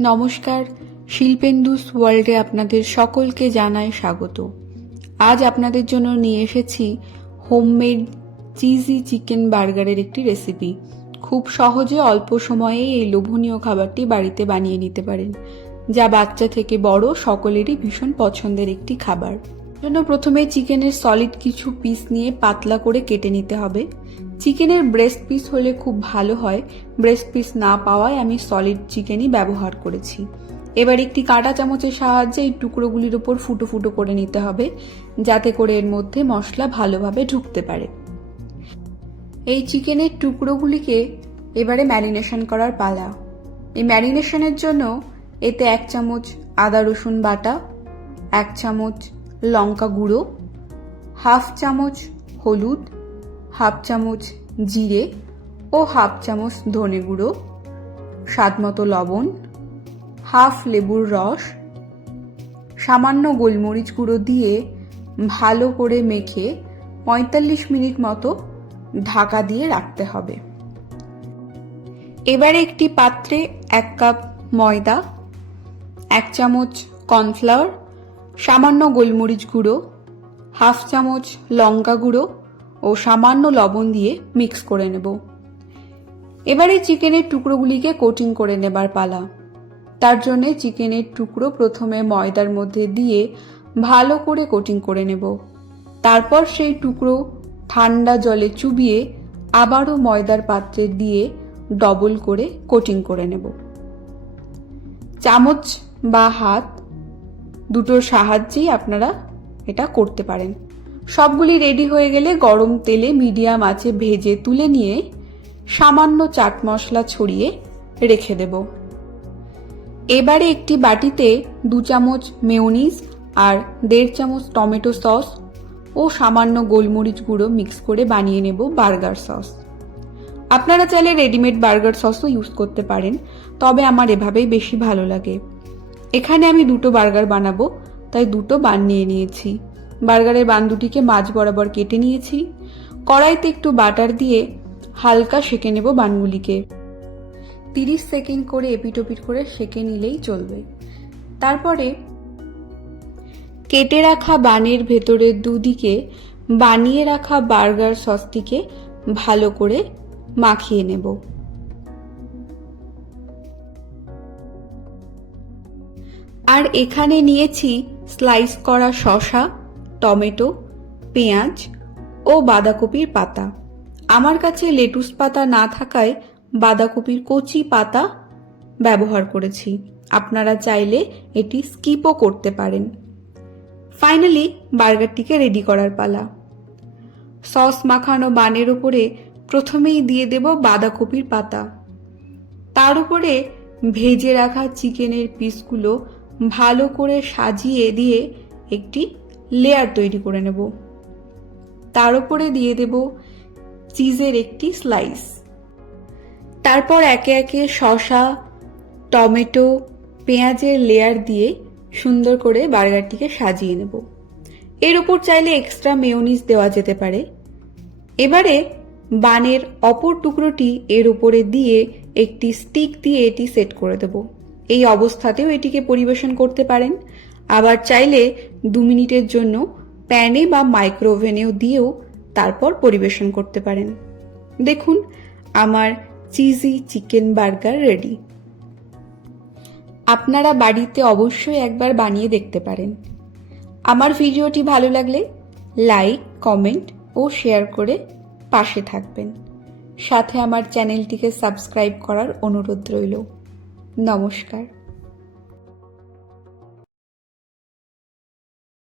নমস্কার, শিল্পেন্দুস ওয়ার্ল্ডে আপনাদের সকলকে জানাই স্বাগত। আজ আপনাদের জন্য নিয়ে এসেছি হোমমেড চিজি চিকেন বার্গারের একটি রেসিপি। খুব সহজে অল্প সময়ে এই লোভনীয় খাবারটি বাড়িতে বানিয়ে নিতে পারেন, যা বাচ্চা থেকে বড় সকলেরই ভীষণ পছন্দের একটি খাবার। জন্য প্রথমে চিকেনের সলিড কিছু পিস নিয়ে পাতলা করে কেটে নিতে হবে। চিকেনের ব্রেস্ট পিস হলে খুব ভালো হয়। ব্রেস্ট পিস না পাওয়ায় আমি সলিড চিকেনই ব্যবহার করেছি। এবার একটি কাঁটা চামচের সাহায্যে এই টুকরোগুলির ওপর ফুটো ফুটো করে নিতে হবে, যাতে করে এর মধ্যে মশলা ভালোভাবে ঢুকতে পারে। এই চিকেনের টুকরোগুলিকে এবারে ম্যারিনেশন করার পালা। এই ম্যারিনেশনের জন্য এতে এক চামচ আদা রসুন বাটা, এক চামচ লঙ্কা গুঁড়ো, হাফ চামচ হলুদ হাফ চামচ জিরে ও হাফ চামচ ধনে গুঁড়ো স্বাদমতো লবণ, হাফ লেবুর রস, সামান্য গোলমরিচ গুঁড়ো দিয়ে ভালো করে মেখে পঁয়তাল্লিশ মিনিট মতো ঢাকা দিয়ে রাখতে হবে। এবারে একটি পাত্রে এক কাপ ময়দা, এক চামচ কর্নফ্লাওয়ার, সামান্য গোলমরিচ গুঁড়ো, হাফ চামচ লঙ্কা গুঁড়ো ও সামান্য লবণ দিয়ে মিক্স করে নেব। এবারে চিকেনের টুকরোগুলিকে কোটিং করে নেবার পালা। তার জন্যে চিকেনের টুকরো প্রথমে ময়দার মধ্যে দিয়ে ভালো করে কোটিং করে নেব। তারপর সেই টুকরো ঠান্ডা জলে চুবিয়ে আবারও ময়দার পাত্রে দিয়ে ডবল করে কোটিং করে নেব। চামচ বা হাত দুটোর সাহায্যেই আপনারা এটা করতে পারেন। সবগুলি রেডি হয়ে গেলে গরম তেলে মিডিয়াম আঁচে ভেজে তুলে নিয়ে সামান্য চাট মশলা ছড়িয়ে রেখে দেব। এবারে একটি বাটিতে দু চামচ মেয়োনিজ আর দেড় চামচ টমেটো সস ও সামান্য গোলমরিচ গুঁড়ো মিক্স করে বানিয়ে নেব বার্গার সস আপনারা চাইলে রেডিমেড বার্গার সসও ইউজ করতে পারেন, তবে আমার এভাবেই বেশি ভালো লাগে। এখানে আমি দুটো বার্গার বানাবো, তাই দুটো বানিয়ে নিয়েছি। বার্গারের বান দুটিকে মাঝ বরাবর কেটে নিয়েছি। কড়াইতে একটু বাটার দিয়ে হালকা সেঁকে নেব বানগুলিকে। তিরিশ সেকেন্ড করে এপিটোপিট করে সেঁকে নিলেই চলবে। তারপরে কেটে রাখা বানের ভেতরের দুদিকে বানিয়ে রাখা বার্গার সসটিকে ভালো করে মাখিয়ে নেব। আর এখানে নিয়েছি স্লাইস করা শসা। টমেটো, পেঁয়াজ ও বাঁধাকপির পাতা। আমার কাছে লেটুস পাতা না থাকায় বাঁধাকপির কচি পাতা ব্যবহার করেছি। আপনারা চাইলে এটি স্কিপও করতে পারেন। ফাইনালি বার্গারটিকে রেডি করার পালা। সস মাখানো বানের ওপরে প্রথমেই দিয়ে দেব বাঁধাকপির পাতা। তার উপরে ভেজে রাখা চিকেনের পিসগুলো ভালো করে সাজিয়ে দিয়ে একটি লেয়ার তৈরি করে নেব। তার উপরে দিয়ে দেব চিজের একটি স্লাইস তারপর একে একে শসা, টমেটো, পেঁয়াজের লেয়ার দিয়ে সুন্দর করে বার্গারটিকে সাজিয়ে নেব। এর উপর চাইলে এক্সট্রা মেয়োনিজ দেওয়া যেতে পারে। এবারে বানের অপর টুকরোটি এর উপরে দিয়ে একটি স্টিক দিয়ে এটি সেট করে দেব। এই অবস্থাতেও এটিকে পরিবেশন করতে পারেন। আবার চাইলে দু মিনিটের জন্য প্যানে বা মাইক্রোওভেনেও দিয়েও তারপর পরিবেশন করতে পারেন। দেখুন, আমার চিজি চিকেন বার্গার রেডি। আপনারা বাড়িতে অবশ্যই একবার বানিয়ে দেখতে পারেন। আমার ভিডিওটি ভালো লাগলে লাইক, কমেন্ট ও শেয়ার করে পাশে থাকবেন। সাথে আমার চ্যানেলটিকে সাবস্ক্রাইব করার অনুরোধ রইল। নমস্কার।